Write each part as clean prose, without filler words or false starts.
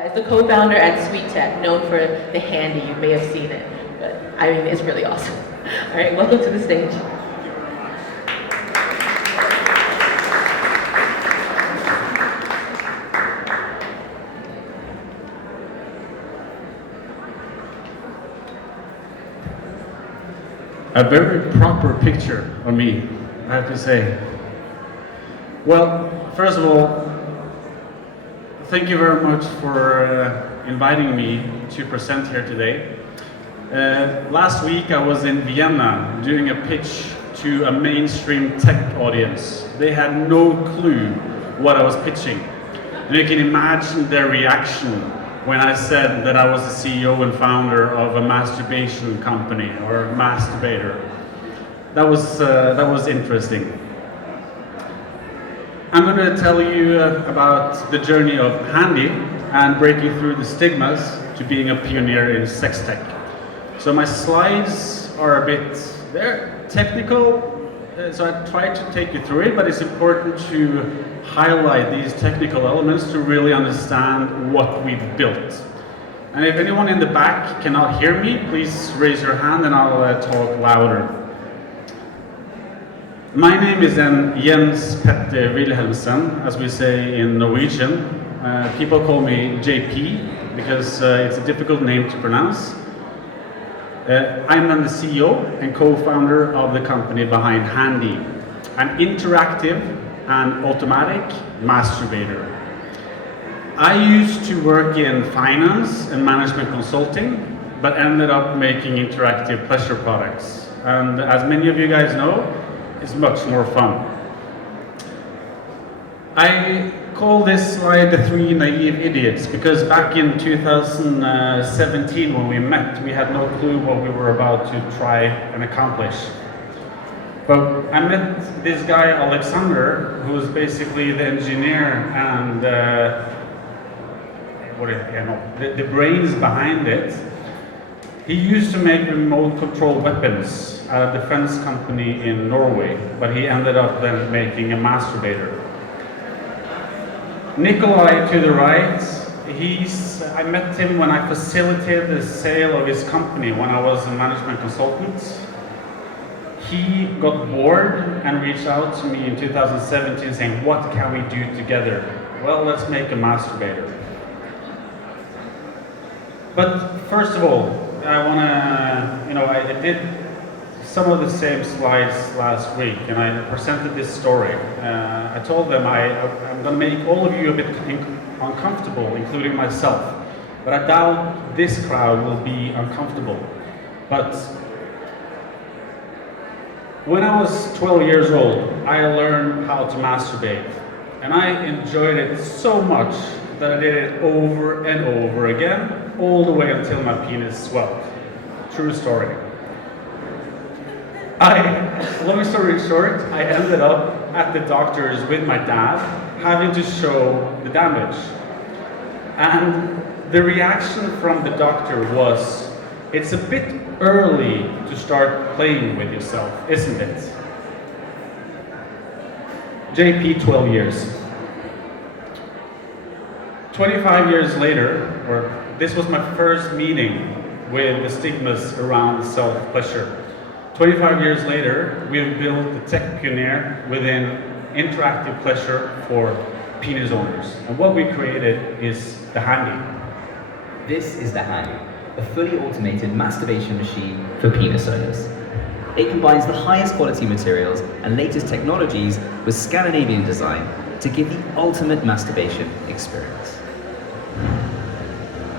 It's the co-founder at sextech, known for the handy. You may have seen it, but I mean, it's really awesome. All right, welcome to the stage. A very proper picture of me, I have to say. Well, first of all, thank you very much for inviting me to present here today. Last week I was in Vienna doing a pitch to a mainstream tech audience. They had no clue what I was pitching. And you can imagine their reaction when I said that I was the CEO and founder of a masturbation company, or a masturbator. That was interesting. I'm going to tell you about the journey of Handy and breaking through the stigmas to being a pioneer in sex tech. So my slides are a bit, they're technical, so I tried to take you through it, but it's important to highlight these technical elements to really understand what we've built. And if anyone in the back cannot hear me, please raise your hand and I'll talk louder. My name is Jens Petter Wilhelmsen, as we say in Norwegian. People call me JP because it's a difficult name to pronounce. I'm the CEO and co-founder of the company behind Handy, an interactive and automatic masturbator. I used to work in finance and management consulting, but ended up making interactive pleasure products. And as many of you guys know, it's much more fun. I call this slide the three naive idiots because back in 2017 when we met, we had no clue what we were about to try and accomplish. But I met this guy, Alexander, who was basically the engineer and the brains behind it. He used to make remote control weapons at a defense company in Norway, but he ended up then making a masturbator. Nikolai to the right, I met him when I facilitated the sale of his company when I was a management consultant. He got bored and reached out to me in 2017 saying, what can we do together? Well, let's make a masturbator. But first of all, I want to, I did some of the same slides last week and I presented this story. I told them I'm going to make all of you a bit uncomfortable, including myself. But I doubt this crowd will be uncomfortable. But when I was 12 years old, I learned how to masturbate. And I enjoyed it so much that I did it over and over again, all the way until my penis swelled. True story. Long story short, I ended up at the doctor's with my dad, having to show the damage. And the reaction from the doctor was, it's a bit early to start playing with yourself, isn't it? JP, 12 years. 25 years later, this was my first meeting with the stigmas around self-pleasure. 25 years later, we've built the tech pioneer within interactive pleasure for penis owners. And what we created is the Handy. This is the Handy, a fully automated masturbation machine for penis owners. It combines the highest quality materials and latest technologies with Scandinavian design to give the ultimate masturbation experience.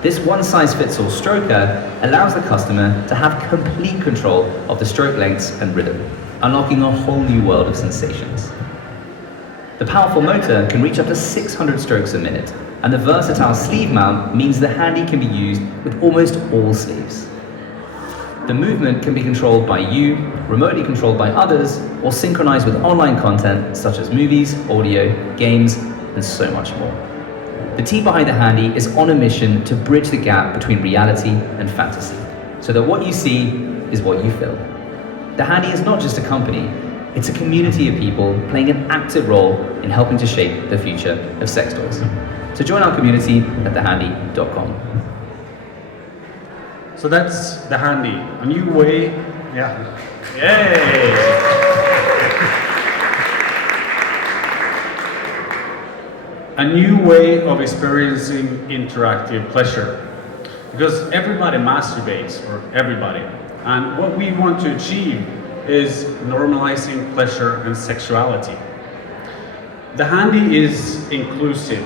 This one-size-fits-all stroker allows the customer to have complete control of the stroke lengths and rhythm, unlocking a whole new world of sensations. The powerful motor can reach up to 600 strokes a minute, and the versatile sleeve mount means the Handy can be used with almost all sleeves. The movement can be controlled by you, remotely controlled by others, or synchronized with online content such as movies, audio, games, and so much more. The team behind the Handy is on a mission to bridge the gap between reality and fantasy, so that what you see is what you feel. The Handy is not just a company, it's a community of people playing an active role in helping to shape the future of sex toys. So join our community at thehandy.com. So that's the Handy, a new way, yeah. Yay! A new way of experiencing interactive pleasure. Because everybody masturbates, or everybody. And what we want to achieve is normalizing pleasure and sexuality. The Handy is inclusive.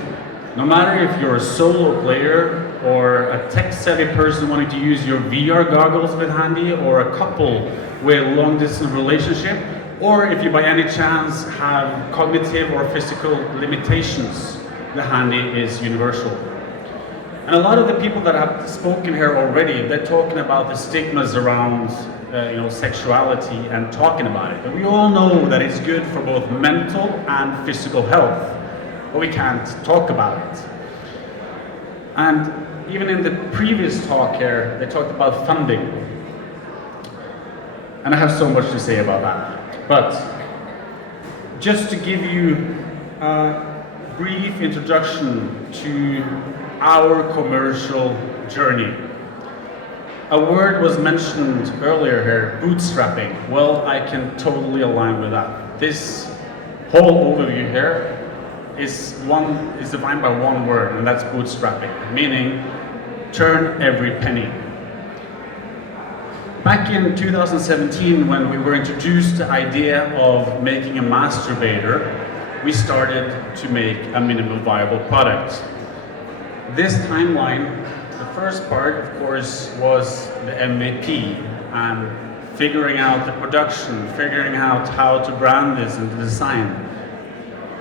No matter if you're a solo player or a tech-savvy person wanting to use your VR goggles with Handy, or a couple with a long-distance relationship, or if you by any chance have cognitive or physical limitations, the Handy is universal. And a lot of the people that have spoken here already, they're talking about the stigmas around sexuality and talking about it. But we all know that it's good for both mental and physical health, but we can't talk about it. And even in the previous talk here, they talked about funding. And I have so much to say about that. But just to give you a brief introduction to our commercial journey. A word was mentioned earlier here, bootstrapping. Well, I can totally align with that. This whole overview here is defined by one word, and that's bootstrapping, meaning turn every penny. Back in 2017, when we were introduced the idea of making a masturbator, we started to make a minimum viable product. This timeline, the first part, of course, was the MVP and figuring out the production, figuring out how to brand this and the design.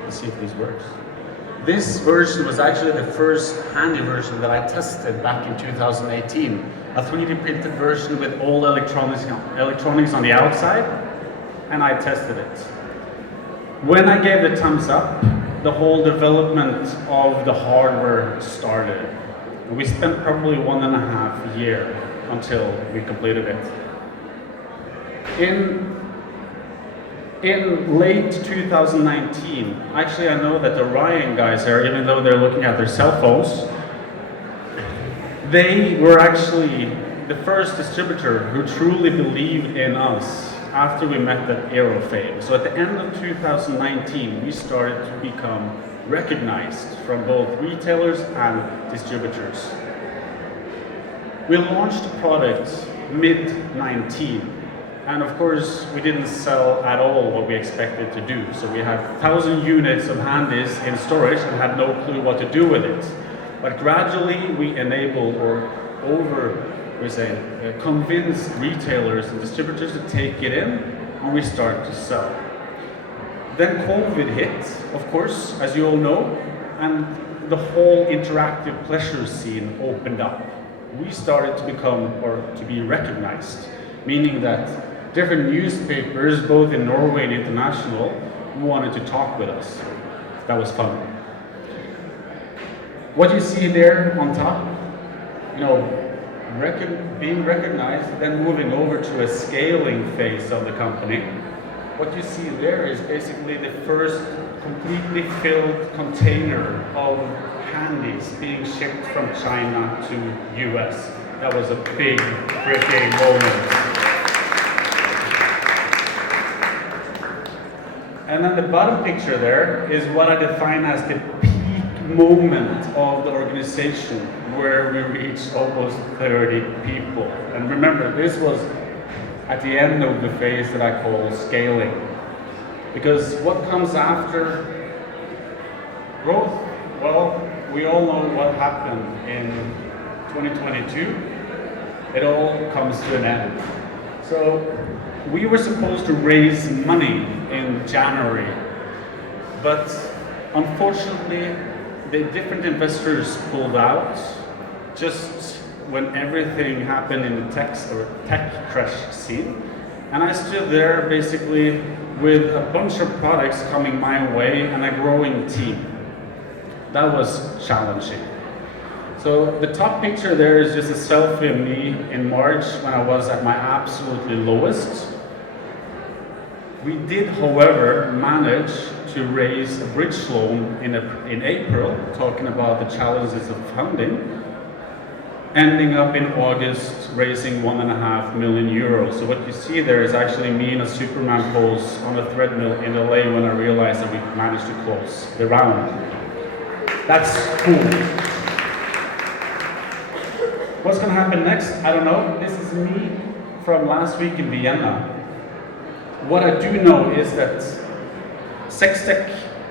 Let's see if this works. This version was actually the first Handy version that I tested back in 2018. A 3D printed version with all electronics on the outside, and I tested it. When I gave the thumbs up, the whole development of the hardware started. We spent probably 1.5 years until we completed it. In late 2019, actually I know that the Ryan guys here, even though they're looking at their cell phones, they were actually the first distributor who truly believed in us after we met that Aerofave. So at the end of 2019, we started to become recognized from both retailers and distributors. We launched the product mid-19. And of course, we didn't sell at all what we expected to do. So we had 1,000 units of Handys in storage and had no clue what to do with it. But gradually, we enabled convinced retailers and distributors to take it in, and we started to sell. Then COVID hit, of course, as you all know, and the whole interactive pleasure scene opened up. We started to be recognized, meaning that different newspapers, both in Norway and international, wanted to talk with us. That was fun. What you see there on top, being recognized, then moving over to a scaling phase of the company. What you see there is basically the first completely filled container of Handys being shipped from China to US. That was a big, freaking moment. And then the bottom picture there is what I define as the peak moment of the organization, where we reached almost 30 people. And remember, this was at the end of the phase that I call scaling. Because what comes after growth? Well, we all know what happened in 2022. It all comes to an end. So we were supposed to raise money in January, but unfortunately the different investors pulled out just when everything happened in the tech crash scene. And I stood there basically with a bunch of products coming my way and a growing team. That was challenging. So the top picture there is just a selfie of me in March when I was at my absolutely lowest. We did, however, manage to to raise a bridge loan in April, talking about the challenges of funding, ending up in August raising 1.5 million euros. So what you see there is actually me in a Superman pose on a treadmill in LA when I realized that we managed to close the round. That's cool. What's going to happen next? I don't know. This is me from last week in Vienna. What I do know is that sextech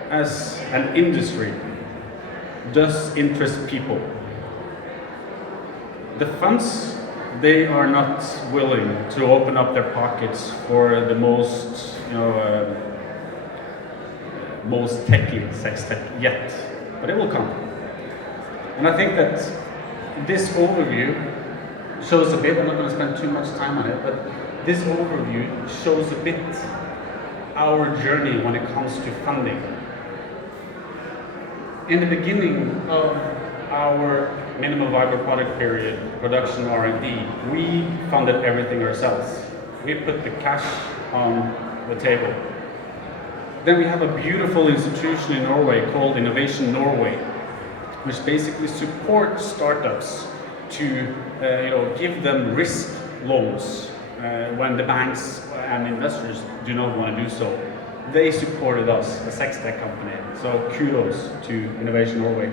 as an industry does interest people. The funds, they are not willing to open up their pockets for the most, most techy sex tech yet, but it will come. And I think that this overview shows a bit, I'm not going to spend too much time on it, but this overview shows a bit our journey when it comes to funding. In the beginning of our minimum viable product period, production R&D, we funded everything ourselves. We put the cash on the table. Then we have a beautiful institution in Norway called Innovation Norway, which basically supports startups to give them risk loans when the banks and investors do not want to do so. They supported us, a sex tech company, so kudos to Innovation Norway.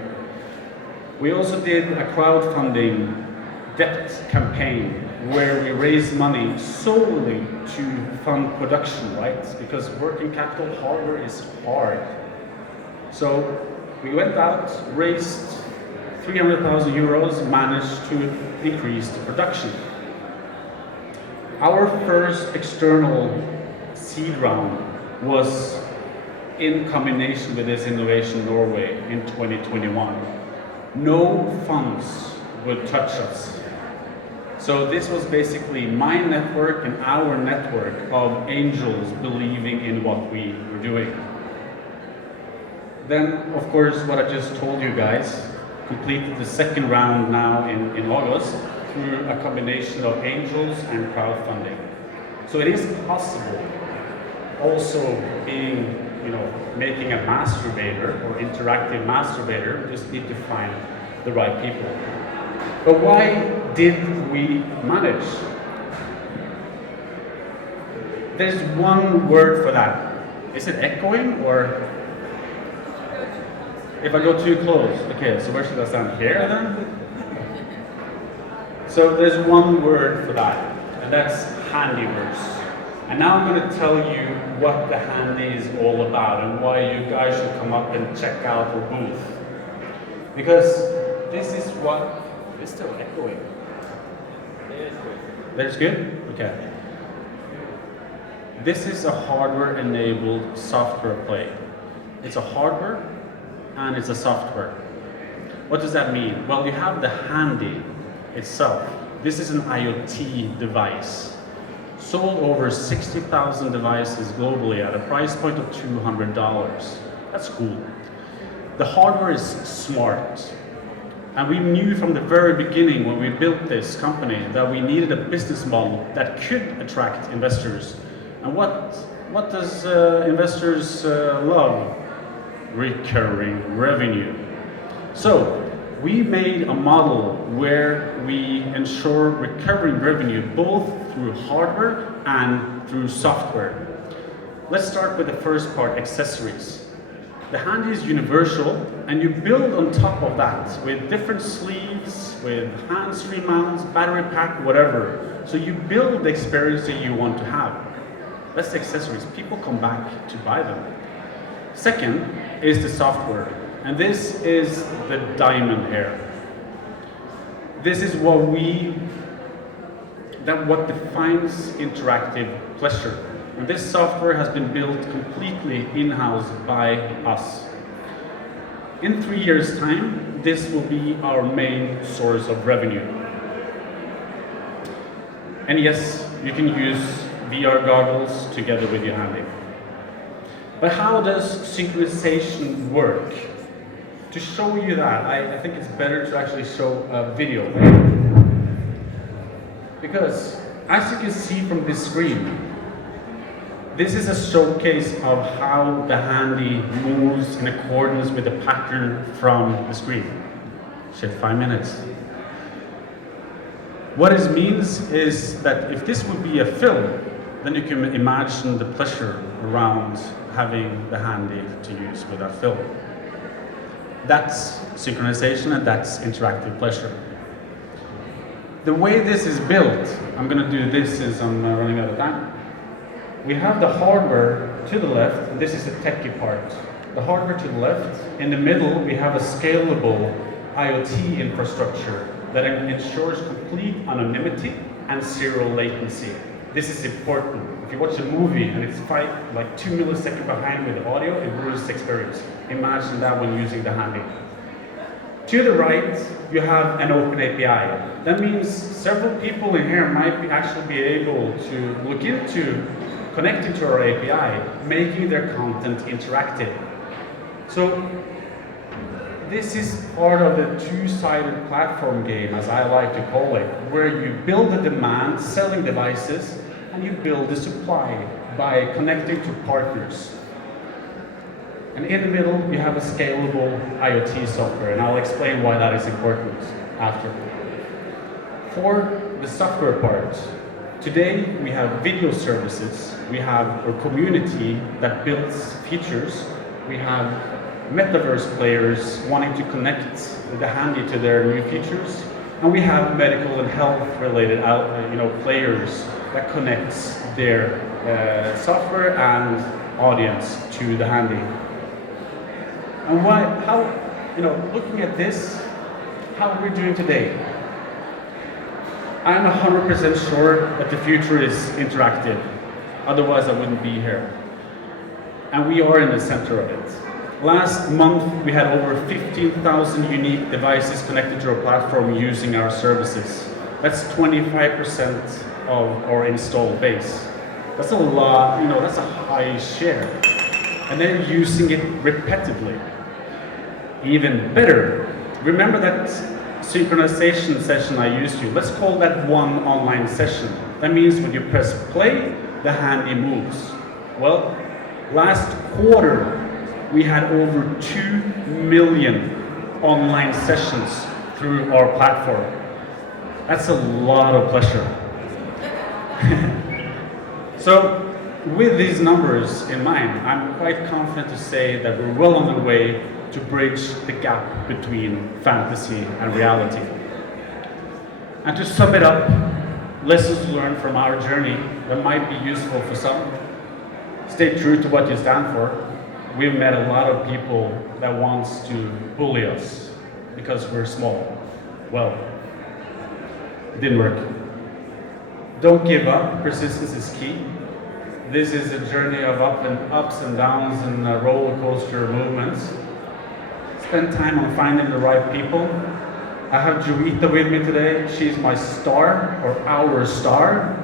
We also did a crowdfunding debt campaign where we raised money solely to fund production, right? Because working capital hardware is hard. So we went out, raised 300,000 euros, managed to increase the production. Our first external seed round was in combination with this Innovation Norway in 2021. No funds would touch us. So this was basically my network and our network of angels believing in what we were doing. Then, of course, what I just told you guys, completed the second round now in August through a combination of angels and crowdfunding. So it is possible also being, making a masturbator or interactive masturbator, just need to find the right people. But why did we manage? There's one word for that. Is it echoing or? If I go too close, okay, so where should I stand? Here then? So there's one word for that, and that's handyverse. And now I'm going to tell you what the Handy is all about and why you guys should come up and check out our booth. Because this is what is still echoing. That's good? Okay. This is a hardware-enabled software play. It's a hardware and it's a software. What does that mean? Well, you have the Handy itself. This is an IoT device. Sold over 60,000 devices globally at a price point of $200. That's cool. The hardware is smart. And we knew from the very beginning when we built this company that we needed a business model that could attract investors. And what does investors love? Recurring revenue. So we made a model where we ensure recurring revenue both through hardware and through software. Let's start with the first part, accessories. The Handy is universal, and you build on top of that with different sleeves, with hands-free mounts, battery pack, whatever. So you build the experience that you want to have. That's the accessories. People come back to buy them. Second is the software, and this is the diamond here. This is what defines interactive pleasure. And this software has been built completely in-house by us. In 3 years' time, this will be our main source of revenue. And yes, you can use VR goggles together with your Handy. But how does synchronization work? To show you that, I think it's better to actually show a video. Because, as you can see from this screen, this is a showcase of how the handy moves in accordance with the pattern from the screen. Shit, 5 minutes. What it means is that if this would be a film, then you can imagine the pleasure around having the handy to use with that film. That's synchronization and that's interactive pleasure. The way this is built, I'm going to do this as I'm running out of time. We have the hardware to the left, and this is the techie part. The hardware to the left. In the middle, we have a scalable IoT infrastructure that ensures complete anonymity and zero latency. This is important. If you watch a movie and it's like 2 milliseconds behind with the audio, it ruins the experience. Imagine that when using the handy. To the right, you have an open API. That means several people in here might actually be able to look into connecting to our API, making their content interactive. So this is part of the two-sided platform game, as I like to call it, where you build the demand, selling devices, and you build the supply by connecting to partners. And in the middle, you have a scalable IoT software, and I'll explain why that is important after. For the software part, today we have video services, we have a community that builds features, we have metaverse players wanting to connect the handy to their new features, and we have medical and health related players that connects their software and audience to the handy. And looking at this, how are we doing today? I'm 100% sure that the future is interactive. Otherwise, I wouldn't be here. And we are in the center of it. Last month, we had over 15,000 unique devices connected to our platform using our services. That's 25% of our installed base. That's a lot, that's a high share. And they're using it repetitively. Even better, remember that synchronization session I used to. Let's call that one online session. That means when you press play, the handy moves. Well, last quarter, we had over 2 million online sessions through our platform. That's a lot of pleasure. So, with these numbers in mind, I'm quite confident to say that we're well on the way to bridge the gap between fantasy and reality. And to sum it up, lessons learned from our journey that might be useful for some. Stay true to what you stand for. We've met a lot of people that wants to bully us because we're small. Well, it didn't work. Don't give up. Persistence is key. This is a journey of ups and downs and roller coaster movements. Spend time on finding the right people. I have Joita with me today. She's my star, or our star.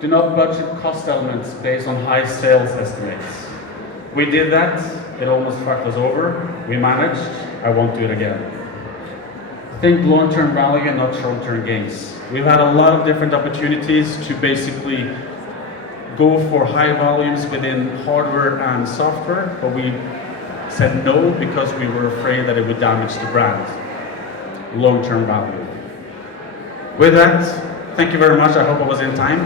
Do not budget cost elements based on high sales estimates. We did that. It almost fucked us over. We managed. I won't do it again. Think long-term value and not short-term gains. We've had a lot of different opportunities to basically go for high volumes within hardware and software, but we said no because we were afraid that it would damage the brand. Long-term value. With that, thank you very much. I hope I was in time.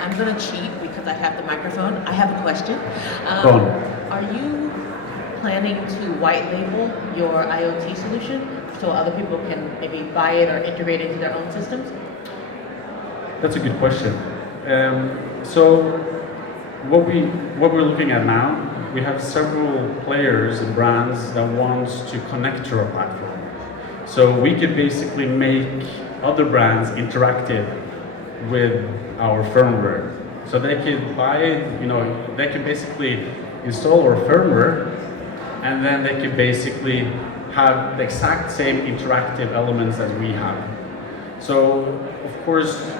I'm going to cheat because I have the microphone. I have a question. Go on. Are you planning to white label your IoT solution so other people can maybe buy it or integrate it into their own systems? That's a good question. So what we're looking at now, we have several players and brands that want to connect to our platform. So we could basically make other brands interactive with our firmware. So they could buy it, they can basically install our firmware, and then they can basically have the exact same interactive elements as we have. So, of course,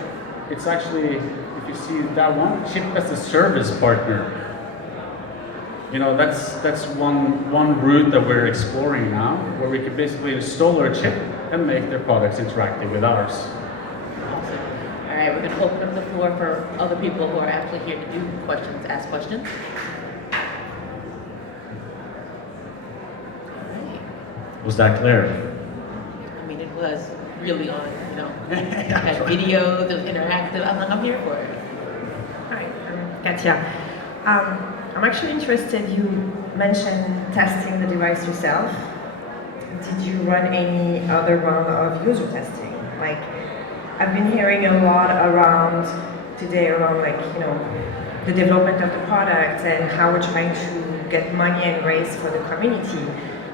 it's actually, if you see that one, chip as a service partner. that's one route that we're exploring now, where we could basically install our chip and make their products interactive with ours. Awesome. All right, we're going to open up the floor for other people who are actually here to do questions, ask questions. All right. Was that clear? I mean, it was really on, it had videos, it was interactive. I'm here for it. Hi, I'm Katia. I'm actually interested, you mentioned testing the device yourself. Did you run any other round of user testing? Like, I've been hearing a lot around today around the development of the product and how we're trying to get money and raise for the community,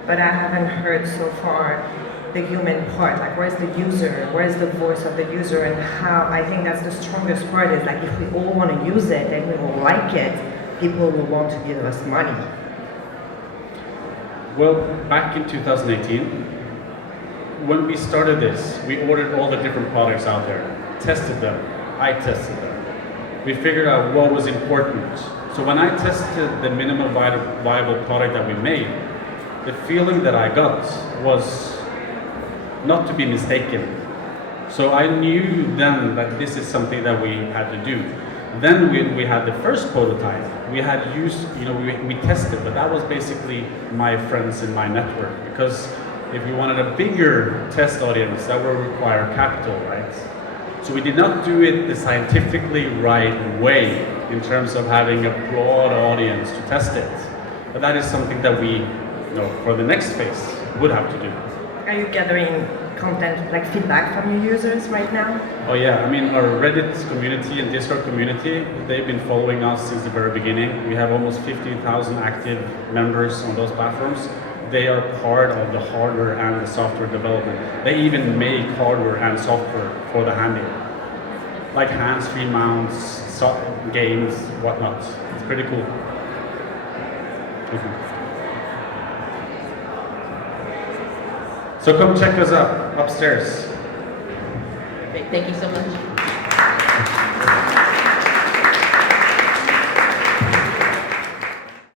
but I haven't heard so far the human part, like where's the user, where's the voice of the user, and how I think that's the strongest part is like if we all want to use it and we will like it, people will want to give us money. Well, back in 2018, when we started this, we ordered all the different products out there, tested them, I tested them. We figured out what was important. So when I tested the minimum viable product that we made, the feeling that I got was not to be mistaken. So I knew then that this is something that we had to do. Then when we had the first prototype, we had used, we tested, but that was basically my friends in my network. Because if we wanted a bigger test audience, that would require capital, right? So we did not do it the scientifically right way in terms of having a broad audience to test it. But that is something that we, for the next phase, would have to do. Are you gathering content, like feedback from your users right now? Oh yeah, I mean our Reddit community and Discord community, they've been following us since the very beginning. We have almost 15,000 active members on those platforms. They are part of the hardware and the software development. They even make hardware and software for the Handy. Like hands-free mounts, games, whatnot. It's pretty cool. So come check us out upstairs. Great, thank you so much.